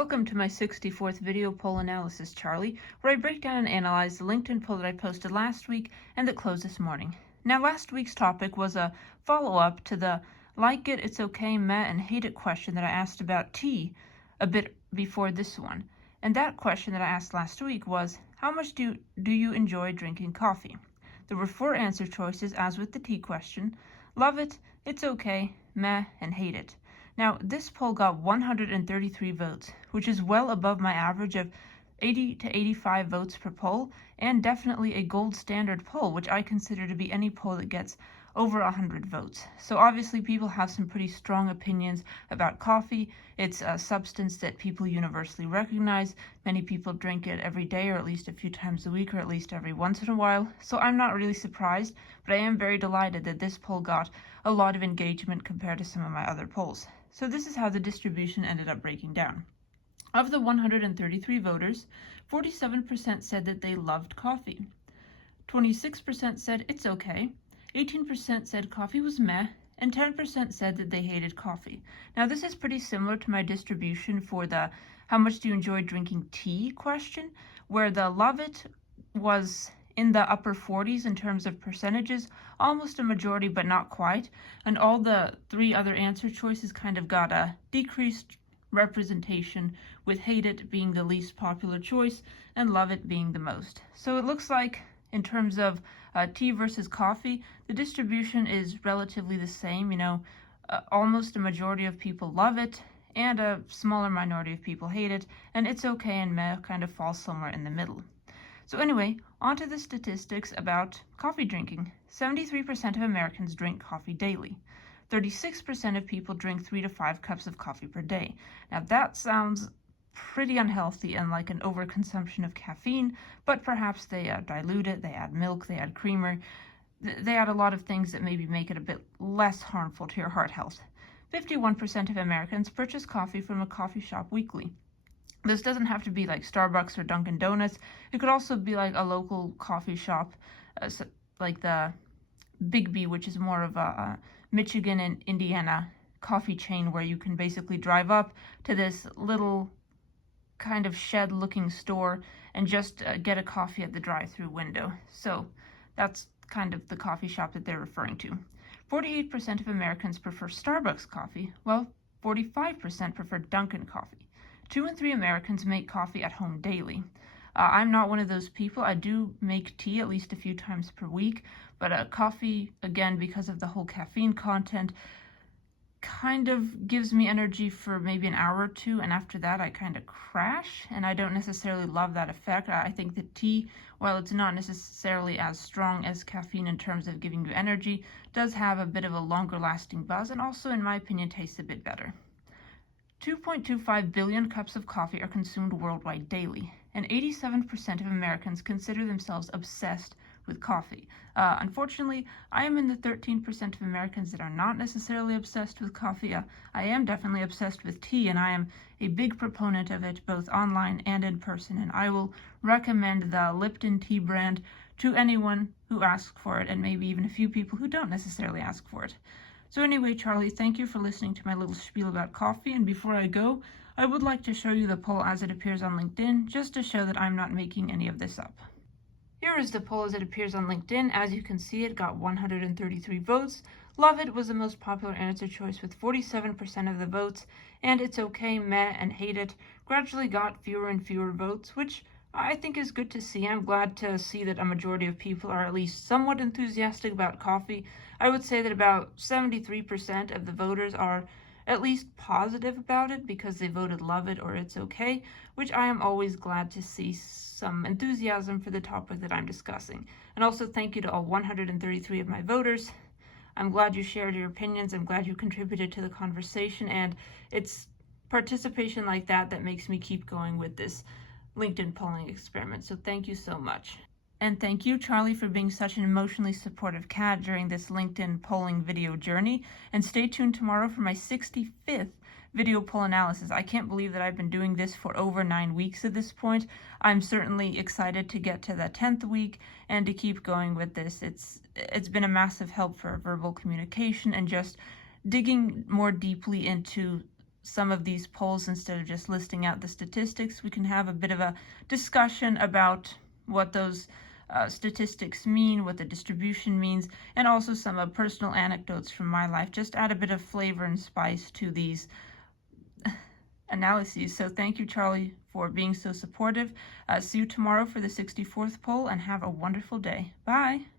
Welcome to my 64th video poll analysis, Charlie, where I break down and analyze the LinkedIn poll that I posted last week and that closed this morning. Now, last week's topic was a follow-up to the like it, it's okay, meh, and hate it question that I asked about tea a bit before this one. And that question that I asked last week was, how much do you enjoy drinking coffee? There were 4 answer choices, as with the tea question: love it, it's okay, meh, and hate it. Now, this poll got 133 votes, which is well above my average of 80 to 85 votes per poll, and definitely a gold standard poll, which I consider to be any poll that gets over 100 votes. So obviously people have some pretty strong opinions about coffee. It's a substance that people universally recognize. Many people drink it every day, or at least a few times a week, or at least every once in a while. So I'm not really surprised, but I am very delighted that this poll got a lot of engagement compared to some of my other polls. So this is how the distribution ended up breaking down. Of the 133 voters, 47% said that they loved coffee. 26% said it's okay. 18% said coffee was meh, and 10% said that they hated coffee. Now, this is pretty similar to my distribution for the how much do you enjoy drinking tea question, where the love it was in the upper 40s in terms of percentages, almost a majority, but not quite. And all the 3 other answer choices kind of got a decreased representation, with hate it being the least popular choice and love it being the most. So it looks like in terms of tea versus coffee, the distribution is relatively the same. Almost a majority of people love it and a smaller minority of people hate it, and it's okay and meh kind of falls somewhere in the middle. So anyway, on to the statistics about coffee drinking. 73% of Americans drink coffee daily. 36% of people drink 3 to 5 cups of coffee per day. Now that sounds pretty unhealthy and like an overconsumption of caffeine, but perhaps they dilute it, they add milk, they add creamer, they add a lot of things that maybe make it a bit less harmful to your heart health. 51% of Americans purchase coffee from a coffee shop weekly. This doesn't have to be like Starbucks or Dunkin' Donuts. It could also be like a local coffee shop, like the Biggby, which is more of a Michigan and Indiana coffee chain, where you can basically drive up to this little kind of shed-looking store and just get a coffee at the drive-through window. So that's kind of the coffee shop that they're referring to. 48% of Americans prefer Starbucks coffee, while 45% prefer Dunkin' coffee. 2 in 3 Americans make coffee at home daily. I'm not one of those people. I do make tea at least a few times per week, but coffee, again, because of the whole caffeine content, kind of gives me energy for maybe an hour or 2, and after that I kind of crash, and I don't necessarily love that effect. I think that tea, while it's not necessarily as strong as caffeine in terms of giving you energy, does have a bit of a longer lasting buzz, and also, in my opinion, tastes a bit better. 2.25 billion cups of coffee are consumed worldwide daily, and 87% of Americans consider themselves obsessed with coffee. Unfortunately, I am in the 13% of Americans that are not necessarily obsessed with coffee. I am definitely obsessed with tea, and I am a big proponent of it both online and in person, and I will recommend the Lipton tea brand to anyone who asks for it, and maybe even a few people who don't necessarily ask for it. So anyway, Charlie, thank you for listening to my little spiel about coffee, and before I go, I would like to show you the poll as it appears on LinkedIn, just to show that I'm not making any of this up. Here is the poll as it appears on LinkedIn. As you can see, it got 133 votes. Love it was the most popular answer choice with 47% of the votes, and it's okay, meh, and hate it gradually got fewer and fewer votes, which I think is good to see. I'm glad to see that a majority of people are at least somewhat enthusiastic about coffee. I would say that about 73% of the voters are at least positive about it because they voted love it or it's okay, which I am always glad to see some enthusiasm for the topic that I'm discussing. And also thank you to all 133 of my voters. I'm glad you shared your opinions. I'm glad you contributed to the conversation, and it's participation like that that makes me keep going with this LinkedIn polling experiment. So thank you so much. And thank you, Charlie, for being such an emotionally supportive cat during this LinkedIn polling video journey. And stay tuned tomorrow for my 65th video poll analysis. I can't believe that I've been doing this for over 9 weeks at this point. I'm certainly excited to get to the 10th week and to keep going with this. It's been a massive help for verbal communication and just digging more deeply into some of these polls, instead of just listing out the statistics, we can have a bit of a discussion about what those statistics mean, what the distribution means, and also some personal anecdotes from my life. Just add a bit of flavor and spice to these analyses. So thank you, Charlie, for being so supportive. See you tomorrow for the 64th poll, and have a wonderful day. Bye.